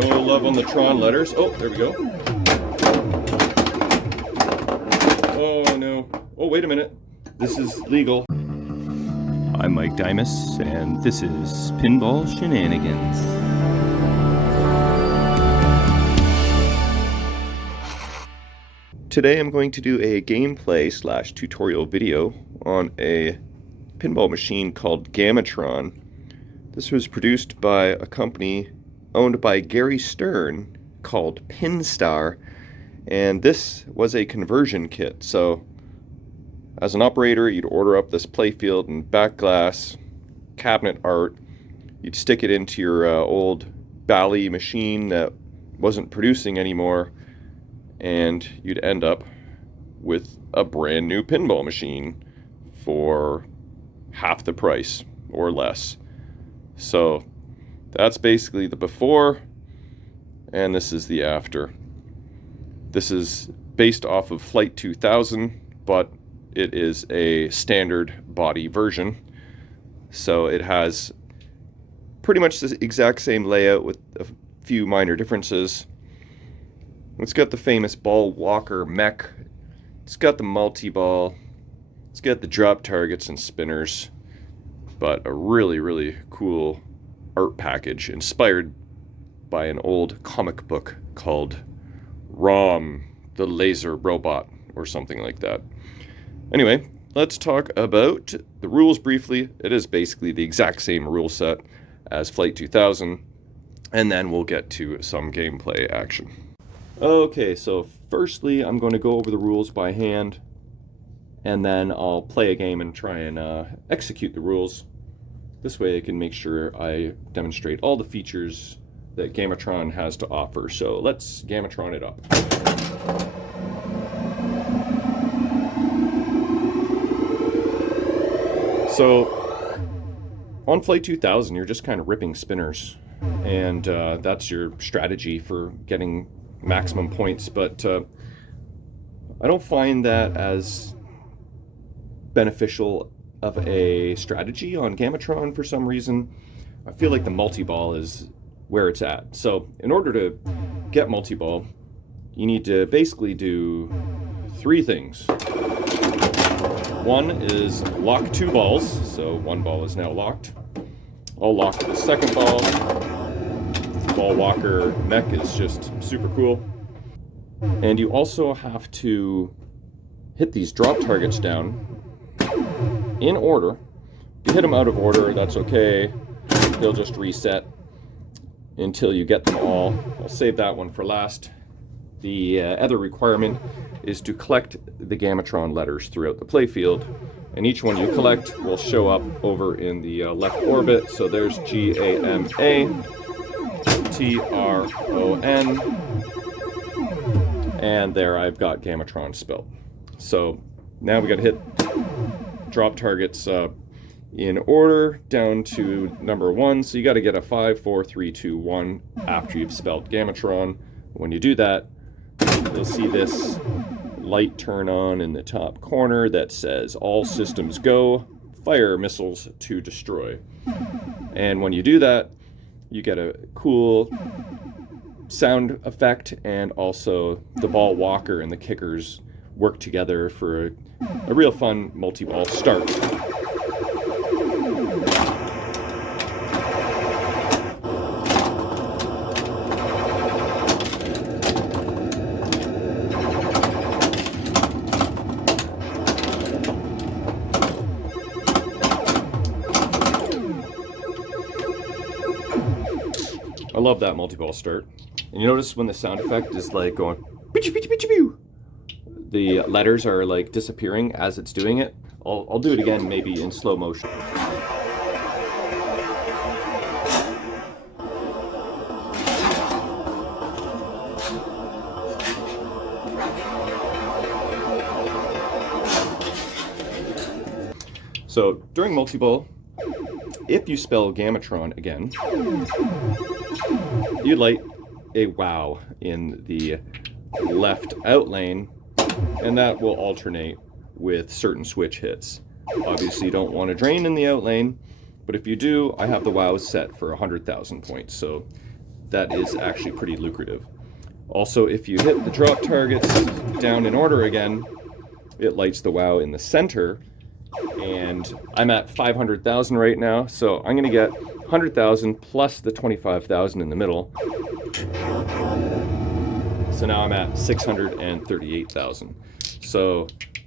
No love on the Tron letters. Oh, there we go. Oh no. Oh, wait a minute. This is legal. I'm Mike Dimas, and this is Pinball Shenanigans. Today I'm going to do a gameplay / tutorial video on a pinball machine called Gamatron. This was produced by a company owned by Gary Stern called Pinstar, and this was a conversion kit. So as an operator, you'd order up this playfield and back glass cabinet art. You'd stick it into your old Bally machine that wasn't producing anymore, and you'd end up with a brand new pinball machine for half the price or less. So that's basically the before, and this is the after. This is based off of Flight 2000, but it is a standard body version. So it has pretty much the exact same layout with a few minor differences. It's got the famous ball walker mech. It's got the multi-ball. It's got the drop targets and spinners. But a really cool art package inspired by an old comic book called Rom, the Laser Robot, or something like that. Anyway, let's talk about the rules briefly. It is basically the exact same rule set as Flight 2000, and then we'll get to some gameplay action. Okay, so firstly, I'm going to go over the rules by hand, and then I'll play a game and try and execute the rules. This way I can make sure I demonstrate all the features that Gamatron has to offer. So let's Gamatron it up. So on Flight 2000, you're just kind of ripping spinners, and that's your strategy for getting maximum points. But I don't find that as beneficial of a strategy on Gamatron for some reason. I feel like the multi-ball is where it's at. So in order to get multi-ball, you need to basically do three things. One is lock two balls, so one ball is now locked. I'll lock the second ball. The ball walker mech is just super cool. And you also have to hit these drop targets down in order. If you hit them out of order, that's okay. They'll just reset until you get them all. I'll save that one for last. The other requirement is to collect the Gamatron letters throughout the playfield, and each one you collect will show up over in the left orbit. So there's G-A-M-A, T-R-O-N, and there I've got Gamatron spelled. So now we got to hit drop targets in order down to number 1. So you got to get a 5, 4, 3, 2, 1 after you've spelled Gamatron. When you do that, you'll see this light turn on in the top corner that says all systems go, fire missiles to destroy. And when you do that, you get a cool sound effect, and also the ball walker and the kickers work together for a real fun multi-ball start. I love that multi-ball start. And you notice when the sound effect is like going, the letters are like disappearing as it's doing it. I'll do it again, maybe in slow motion. So during multi-ball, if you spell Gamatron again, you light a wow in the left out lane, and that will alternate with certain switch hits. Obviously you don't want to drain in the out lane, but if you do, I have the wow set for 100,000 points. So that is actually pretty lucrative. Also, if you hit the drop targets down in order again, it lights the WoW in the center, and I'm at 500,000 right now, so I'm going to get 100,000 plus the 25,000 in the middle. So now I'm at 638,000. So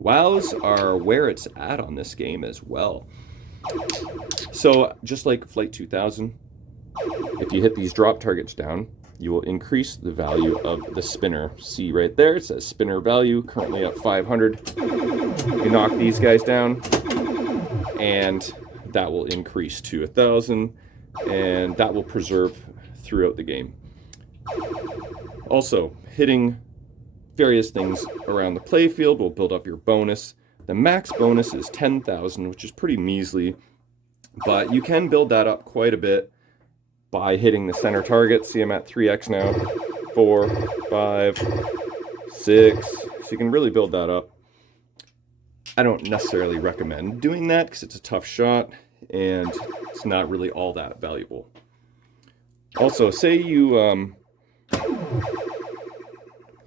WoWs are where it's at on this game as well. So just like Flight 2000, if you hit these drop targets down, you will increase the value of the spinner. See right there, it says spinner value, currently at 500. You knock these guys down, and that will increase to 1,000, and that will preserve throughout the game. Also, hitting various things around the playfield will build up your bonus. The max bonus is 10,000, which is pretty measly, but you can build that up quite a bit by hitting the center target. See, I'm at 3x now, 4, 5, 6, so you can really build that up. I don't necessarily recommend doing that because it's a tough shot and it's not really all that valuable. Also, say you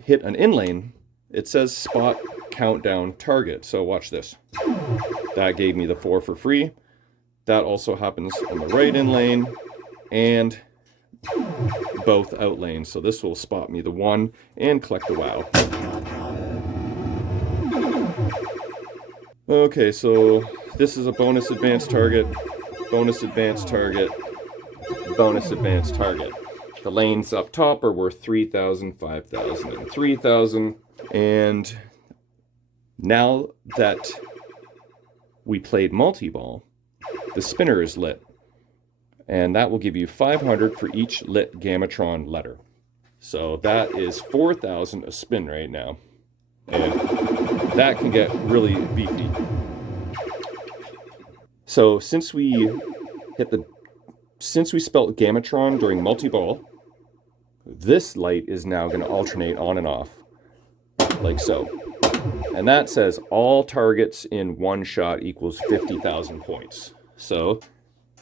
hit an inlane, it says spot countdown target. So watch this. That gave me the 4 for free. That also happens on the right inlane and both out lanes. So this will spot me the 1 and collect the WoW. Okay, so this is a bonus advanced target, bonus advanced target, bonus advanced target. The lanes up top are worth 3,000, 5,000, and 3,000. And now that we played multi-ball, the spinner is lit. And that will give you 500 for each lit Gamatron letter. So that is 4,000 a spin right now. And that can get really beefy. So since we spelt Gamatron during multi-ball, this light is now going to alternate on and off, like so. And that says all targets in one shot equals 50,000 points. So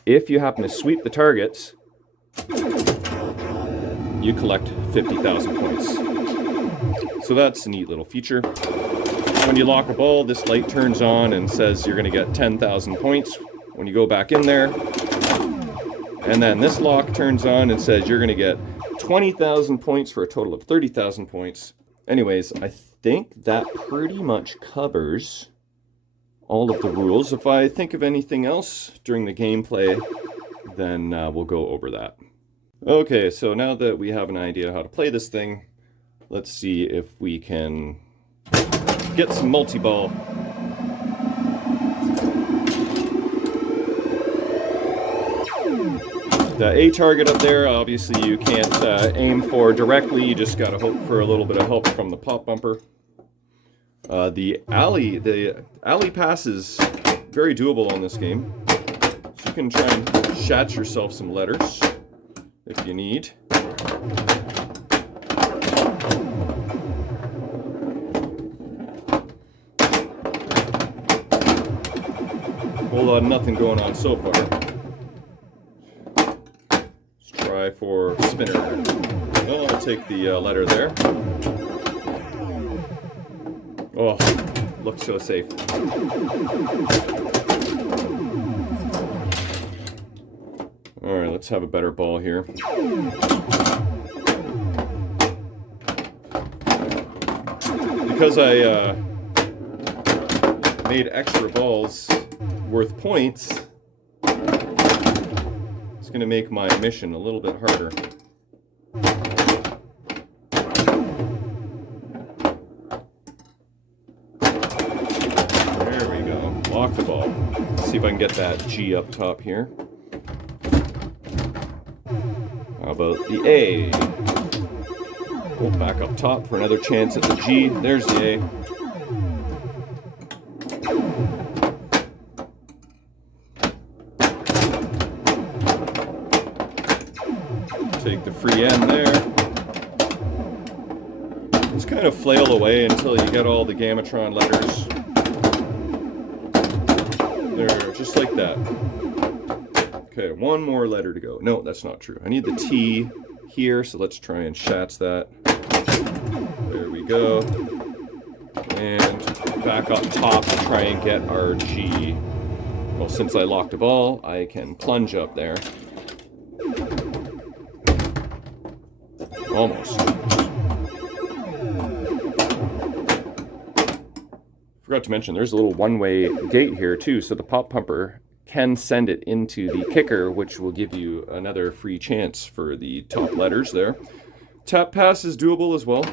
if you happen to sweep the targets, you collect 50,000 points. So that's a neat little feature. When you lock a ball, this light turns on and says you're going to get 10,000 points when you go back in there. And then this lock turns on and says you're going to get 20,000 points for a total of 30,000 points. Anyways, I think that pretty much covers all of the rules. If I think of anything else during the gameplay, then we'll go over that. Okay, so now that we have an idea how to play this thing, let's see if we can get some multi-ball. The A target up there, obviously you can't aim for directly, you just gotta hope for a little bit of help from the pop bumper. The alley pass is very doable on this game. So you can try and shat yourself some letters if you need. Whole lot of nothing going on so far. Let's try for spinner. Well, I'll take the letter there. Oh, looks so safe. Alright, let's have a better ball here. Because I made extra balls worth points, it's going to make my mission a little bit harder. There we go. Lock the ball. Let's see if I can get that G up top here. How about the A? Go back up top for another chance at the G. There's the A. Take the free end there. Just kind of flail away until you get all the Gamatron letters. There, just like that. Okay, one more letter to go. No, that's not true. I need the T here, so let's try and shats that. There we go. And back up top to try and get our G. Well, since I locked a ball, I can plunge up there. Almost. Forgot to mention, there's a little one-way gate here too, so the pop pumper can send it into the kicker, which will give you another free chance for the top letters there. Tap pass is doable as well.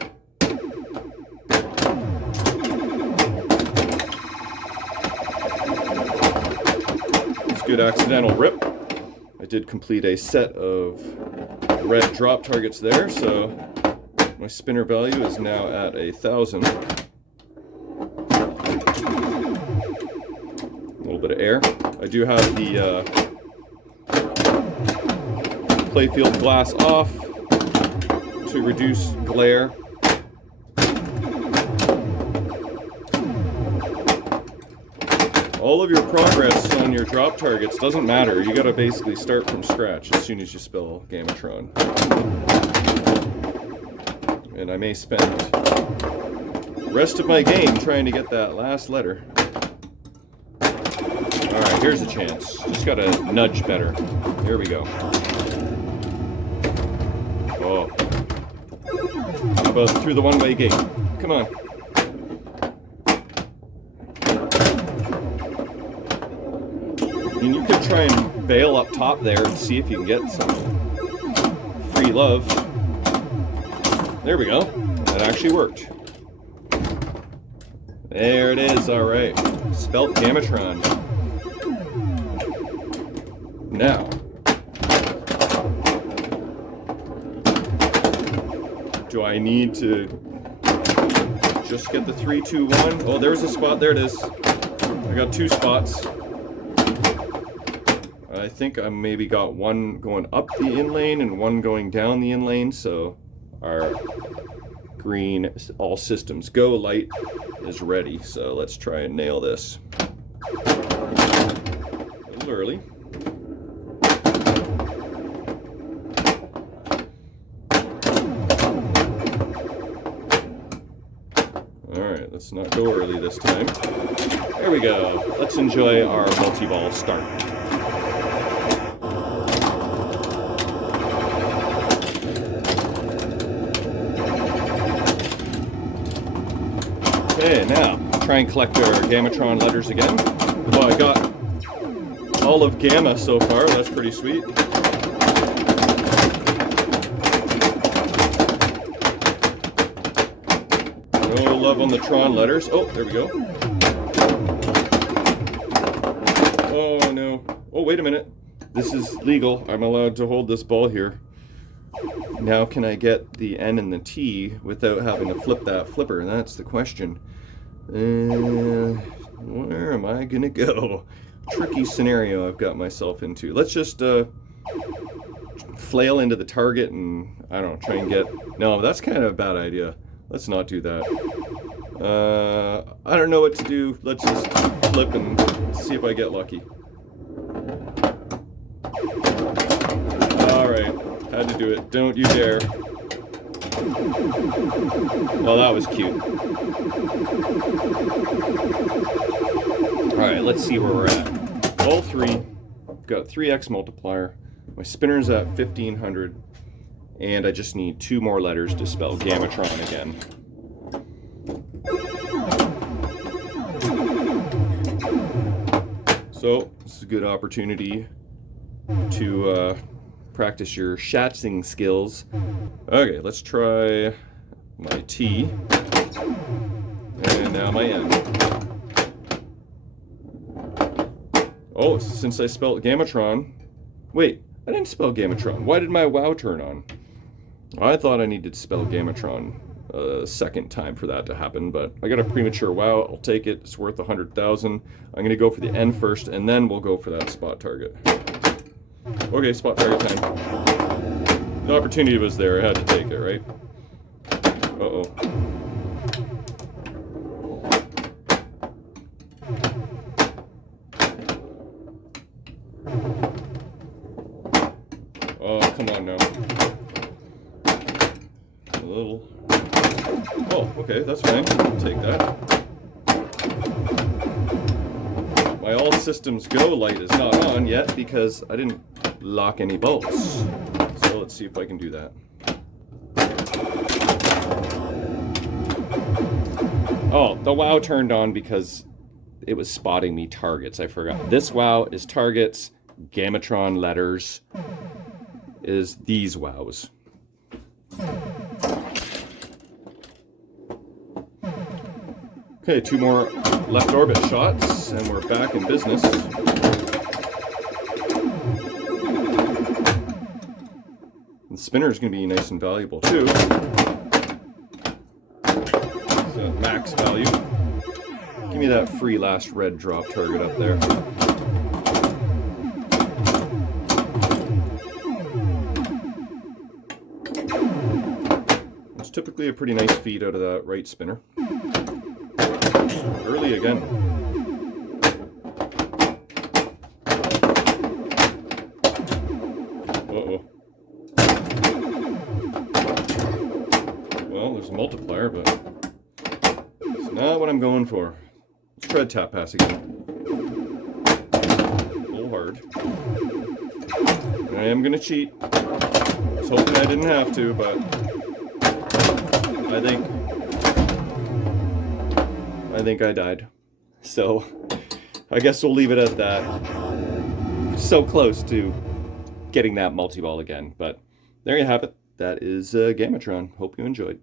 It's a good accidental rip. I did complete a set of red drop targets there, so my spinner value is now at 1,000. A little bit of air. I do have the playfield glass off to reduce glare. All of your progress on your drop targets doesn't matter. You gotta basically start from scratch as soon as you spell Gamatron. And I may spend the rest of my game trying to get that last letter. Alright, here's a chance. Just gotta nudge better. Here we go. Oh. How about through the one-way gate? Come on. And you could try and bail up top there and see if you can get some free love. There we go. That actually worked. There it is, alright. Spelt Gamatron. Now, do I need to just get the 3, 2, 1? Oh, there's a spot. There it is. I got 2 spots. I think I maybe got one going up the in lane and one going down the in lane, so our green all systems go light is ready. So let's try and nail this. A little early. Alright, let's not go early this time. There we go. Let's enjoy our multi-ball start. Okay, now try and collect our Gamatron letters again. Well, I got all of Gamma so far. That's pretty sweet. No love on the Tron letters. Oh, there we go. Oh no. Oh, wait a minute. This is legal. I'm allowed to hold this ball here. Now can I get the N and the T without having to flip that flipper? That's the question. Where am I gonna go? Tricky scenario I've got myself into. Let's just flail into the target and, I don't know, try and get... No, that's kind of a bad idea. Let's not do that. I don't know what to do. Let's just flip and see if I get lucky. Alright, had to do it. Don't you dare. Well, that was cute. Alright, let's see where we're at. All 3. Got 3x multiplier. My spinner's at 1500. And I just need 2 more letters to spell Gamatron again. So, this is a good opportunity to practice your shatzing skills. Okay, let's try my T. And now my N. Oh, since I spelled Gamatron... Wait, I didn't spell Gamatron. Why did my WoW turn on? I thought I needed to spell Gamatron a second time for that to happen, but I got a premature WoW. I'll take it. It's worth 100,000. I'm going to go for the N first, and then we'll go for that spot target. Okay, spot target time. The opportunity was there. I had to take it, right? Uh-oh. Oh, come on now. A little. Oh, okay, that's fine. I'll take that. My all systems go light is not on yet because I didn't lock any bolts. So let's see if I can do that. Oh, the WOW turned on because it was spotting me targets. I forgot. This WOW is targets. Gamatron letters is these WOWs. Okay, 2 more left orbit shots, and we're back in business. The spinner is going to be nice and valuable too. It's a max value. Give me that free last red drop target up there. It's typically a pretty nice feed out of that right spinner. Early again. Uh-oh. Well, there's a multiplier, but it's not what I'm going for. Let's tread tap pass again. A little hard. I am going to cheat. I was hoping I didn't have to, but I think I died. So I guess we'll leave it at that. So close to getting that multi-ball again, but there you have it. That is Gamatron. Hope you enjoyed.